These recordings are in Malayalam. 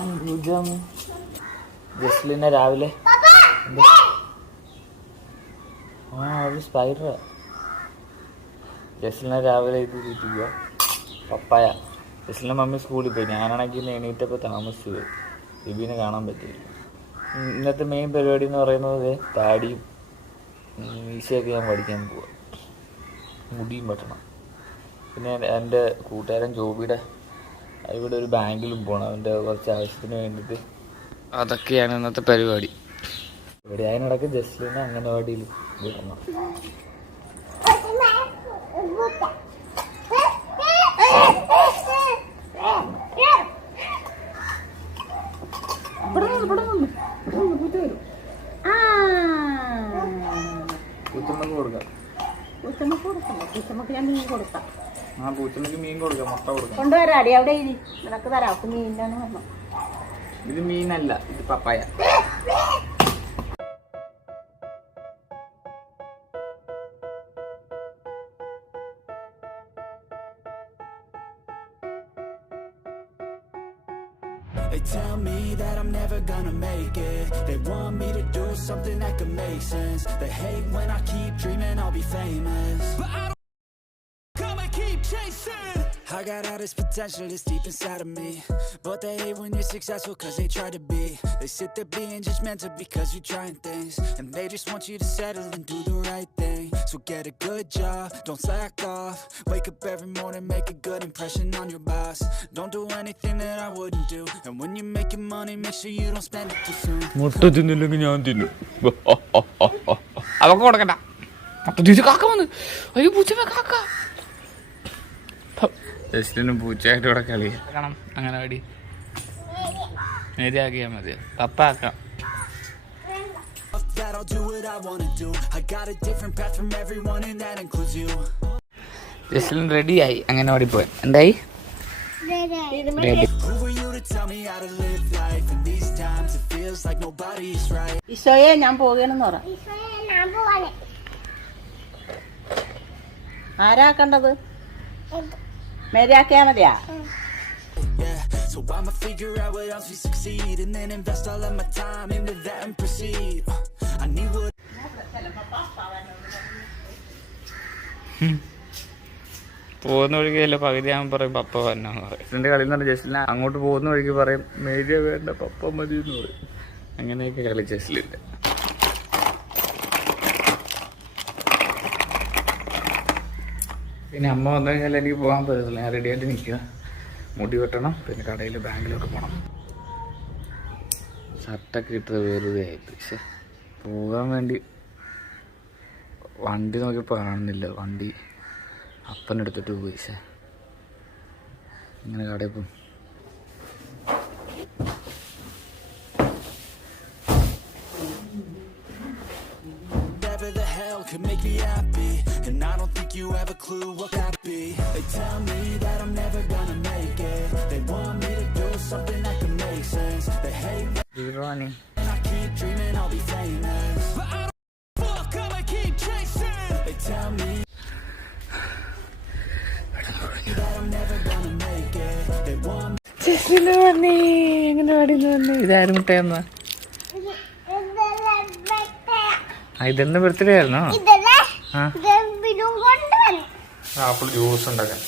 അംബുജം ജസ്ലിനെ രാവിലെ ഒരു സ്പൈഡർ. ജസ്ലിനെ രാവിലെ ഇത് കിട്ടിക്കുക പപ്പായ. ജസ്ലിൻ്റെ മമ്മി സ്കൂളിൽ പോയി. ഞാനാണെങ്കിൽ എണീറ്റപ്പോൾ താമസിച്ചു പോയി. ബിബിനെ കാണാൻ പറ്റില്ല. ഇന്നത്തെ മെയിൻ പരിപാടി എന്ന് പറയുന്നത് താടിയും മീശയൊക്കെ ഞാൻ പഠിക്കാൻ പോവാം. മുടിയും വെട്ടണം. പിന്നെ എൻ്റെ കൂട്ടുകാരൻ ജോബിയുടെ ഇവിടെ ഒരു ബാങ്കിലും പോകണം. അവൻ്റെ കുറച്ച് ആവശ്യത്തിന് വേണ്ടിയിട്ട്. അതൊക്കെയാണ് ഇന്നത്തെ പരിപാടി. ഇവിടെ അതിനിടയ്ക്ക് ജസ്ലിനെ അംഗനവാടിയിൽ വിടണം. പൂച്ചമ്മക്ക് കൊടുക്കാം. ആ പൂച്ചമ്മക്ക് മീൻ കൊടുക്കാം, മുട്ട കൊടുക്കാം. കൊണ്ടുവരാടി അവിടെ നിനക്ക് തരാം. മീനാണ് പറഞ്ഞു. ഇത് മീനല്ല, ഇത് പപ്പായ. They tell me that I'm never gonna make it. They want me to do something that could make sense. They hate when I keep dreaming I'll be famous, but I don't come and keep chasing. I got all this potential that's deep inside of me, but they hate when you're successful cause they try to be. They sit there being judgmental because you're trying things, and they just want you to settle and do the right thing. So get a good job, don't slack off. Wake up every morning, make a good impression on your boss. Don't do anything that I wouldn't do, and when you're making money, make sure you don't spend it too soon. മുട്ട തിന്നില്ലെങ്കിൽ ഞാൻ തിന്നു. അവക്ക് കൊടുക്കണ്ട. മുട്ട തിരിച്ച് കാക്ക വന്ന്. അയ്യോ പൂച്ചമ്മ കാക്ക. ജസ്റ്റിനും പൂച്ചയായിട്ട് ഇവിടെ കളി കാണാം. അംഗനവാടി നേരെയാക്കിയാൽ മതി. പപ്പ ആക്കാം. I'll do what I wanna do. I got a different path from everyone and that includes you. Justin റെഡിയായി അംഗനവാടി പോയി. എന്തായി? Who are you to tell me how to live life? In these times it feels like nobody's right. ഈശോയെ ഞാൻ പോകണമെന്ന് പറ. ആരാ കണ്ടത്? മേരിയാക്കിയാ മതിയാ. Yeah, so I'ma figure out what else we succeed, and then invest all of my time into that and proceed. I need what പോകുന്ന വഴിക്ക് അല്ല പകുതി ആകുമ്പോൾ പറയും പപ്പ വന്നാന്ന് പറയും. എൻ്റെ കളി എന്ന് പറഞ്ഞാൽ ജസ്റ്റിന് അങ്ങോട്ട് പോകുന്ന വഴിക്ക് പറയും മേരിയ വേണ്ട പപ്പ മതി എന്ന് പറയും. അങ്ങനെയൊക്കെ കളി ജസ്റ്റിലില്ല. പിന്നെ അമ്മ വന്നു കഴിഞ്ഞാൽ എനിക്ക് പോകാൻ പറ്റത്തില്ല. ഞാൻ റെഡിയായിട്ട് നിൽക്കുക. മുടി വെട്ടണം, പിന്നെ കടയിൽ ബാങ്കിലൊക്കെ പോകണം. ഷർട്ടൊക്കെ ഇട്ടത് വെറുതെ ആയിട്ട്. പക്ഷെ പോകാൻ വേണ്ടി വണ്ടി നോക്കിയപ്പോൾ കാണുന്നില്ല. വണ്ടി അപ്പനെടുത്തിട്ട് പോയി. പക്ഷേ ഇങ്ങനെ കടയിൽ പോകും. could make me happy, and I don't think you have a clue what that be. They tell me that I'm never gonna make it. They want me to do something that can make sense. They hate me and I keep dreaming I'll be famous, but I don't fuck, I'ma keep chasing. They tell me that I'm never gonna make it. They want me. Justin വന്നേ. എങ്ങനെ പാടിന്ന് വന്നേ. ഇതാരും മുട്ടയമ്മ. ഇതെന്താ ബർത്ത്ഡേ ആയിരുന്നോ? ആപ്പിൾ ജ്യൂസ് ഉണ്ടാക്കാൻ.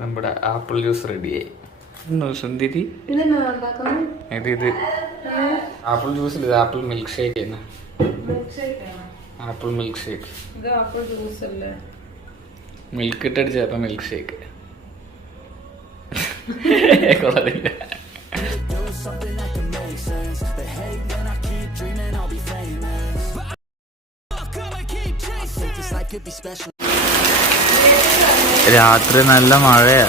നമ്മുടെ ആപ്പിൾ ജ്യൂസ് റെഡിയായി. സുന്ദരി ഇത് ആപ്പിൾ ജ്യൂസിൽ ഇത് ആപ്പിൾ മിൽക്ക് ഷേക്ക് ചെയ്യുന്ന ആപ്പിൾ മിൽക്ക് ഷേക്ക്. മിൽക്ക് ഇട്ടടിച്ച അപ്പം മിൽക്ക് ഷേക്ക് കൊള്ളാതില്ല. രാത്രി നല്ല മഴയാ.